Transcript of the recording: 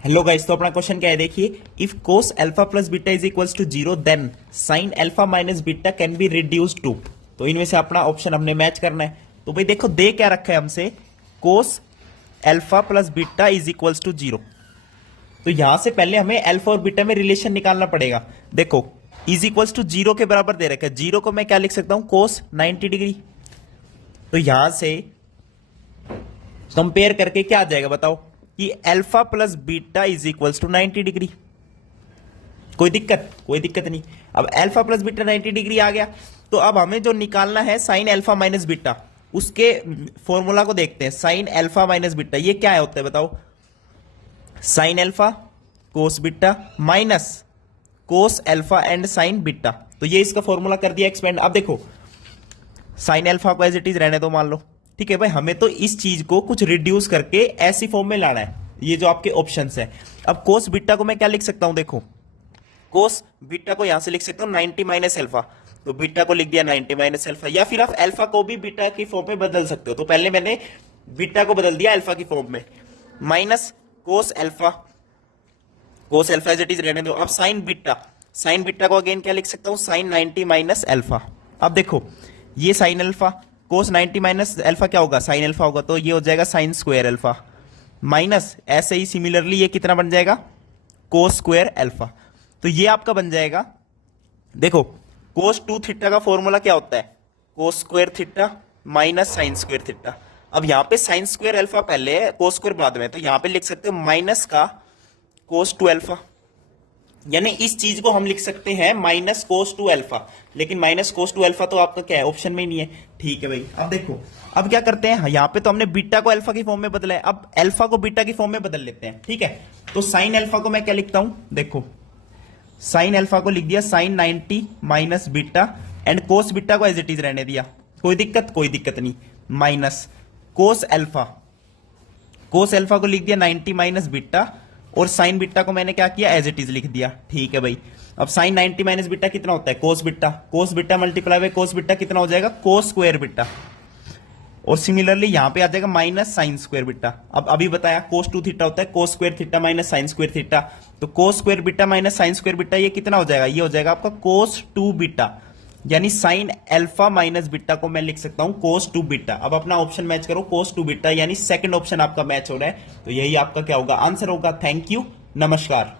Hello guys, तो अपना question क्या है देखिए। If cos alpha plus beta is equals to zero then sine alpha minus beta can be reduced to. तो इनमें से अपना ऑप्शन हमने मैच करना है। तो भाई देखो, दे क्या रखा है हमसे, cos alpha plus beta is equals to zero. तो यहां से पहले हमें अल्फा और बीटा में रिलेशन निकालना पड़ेगा। देखो, इज इक्वल्स टू जीरो के बराबर दे रखा है। जीरो को मैं क्या लिख सकता हूं, कोस 90 डिग्री। तो यहां से कंपेयर करके क्या आ जाएगा बताओ, कि alpha plus beta is equals to 90 degree. कोई दिक्कत नहीं। अब अल्फा प्लस बीटा 90 डिग्री आ गया। तो अब हमें जो निकालना है साइन अल्फा माइनस बीटा, उसके फॉर्मूला को देखते हैं। साइन अल्फा माइनस बीटा ये क्या है होता है बताओ, sine alpha cos beta minus cos alpha and sign beta. तो ये इसका फॉर्मूला कर दिया एक्सपेंड। अब देखो, साइन अल्फा को एज इट इज रहने दो मान लो, ठीक है भाई। हमें तो इस चीज को कुछ रिड्यूस करके ऐसी फॉर्म में लाना है। ये जो आपके ऑप्शंस है। अब कोस बीटा को मैं क्या लिख सकता हूं, देखो कोस बीटा को यहां से लिख सकता हूं 90 माइनस अल्फा। तो बीटा को लिख दिया 90 माइनस अल्फा, या फिर आप अल्फा को भी बीटा की फॉर्म में बदल सकते हो। तो पहले मैंने बीटा को बदल दिया अल्फा की फॉर्म में, minus cos alpha, cos alpha as it is रहने दो। अब साइन बीटा, साइन बीटा को अगेन क्या लिख सकता हूं, साइन 90 माइनस अल्फा। अब देखो, ये sine alpha cos 90 minus alpha क्या होगा, साइन अल्फा होगा। तो ये हो जाएगा साइन स्क्वायर अल्फा, माइनस ऐसे ही सिमिलरली ये कितना बन जाएगा, कोस स्क्वायर अल्फा। तो ये आपका बन जाएगा, देखो कोस 2 थीटा का फॉर्मूला क्या होता है, cos square theta minus sine square theta. अब यहां पे साइन स्क्वायर अल्फा पहले है, कोस स्क्वायर बाद में। तो यहां पे लिख सकते हो माइनस का कोस 2 अल्फा, यानी इस चीज को हम लिख सकते हैं माइनस कोस 2 अल्फा। लेकिन माइनस कोस 2 अल्फा तो आपका क्या है, ऑप्शन में ही नहीं है। ठीक है भाई। अब देखो, अब क्या करते हैं, यहां पे तो हमने बीटा को अल्फा की फॉर्म में बदला है, अब अल्फा को बीटा की फॉर्म में बदल लेते हैं। ठीक है, तो साइन अल्फा को मैं क्या लिखता हूं, देखो साइन अल्फा को लिख दिया sine 90 minus beta, and cos beta को एज इट इज रहने दिया। कोई दिक्कत नहीं। Minus cos alpha, cos alpha को लिख दिया 90 माइनस बीटा, और साइन बीटा को मैंने क्या किया, एज इट इज लिख दिया। ठीक है भाई। अब साइन 90 माइनस बीटा कितना होता है, cos beta. Cos beta multiply by cos beta कितना हो जाएगा, कोस स्क्वायर बीटा। और सिमिलरली यहां पे आ जाएगा माइनस साइन स्क्वायर बीटा। अब अभी बताया कोस 2 थीटा होता है cos square theta minus sine square theta. तो cos square beta minus sine square beta ये कितना हो जाएगा, ये हो जाएगा आपका कोस 2 बीटा। यानी साइन अल्फा माइनस बीटा को मैं लिख सकता हूं कोस 2 बीटा। अब अपना ऑप्शन मैच करो, कोस 2 बीटा, यानी सेकंड ऑप्शन आपका मैच हो रहा है। तो यही आपका क्या होगा, आंसर होगा। थैंक यू, नमस्कार।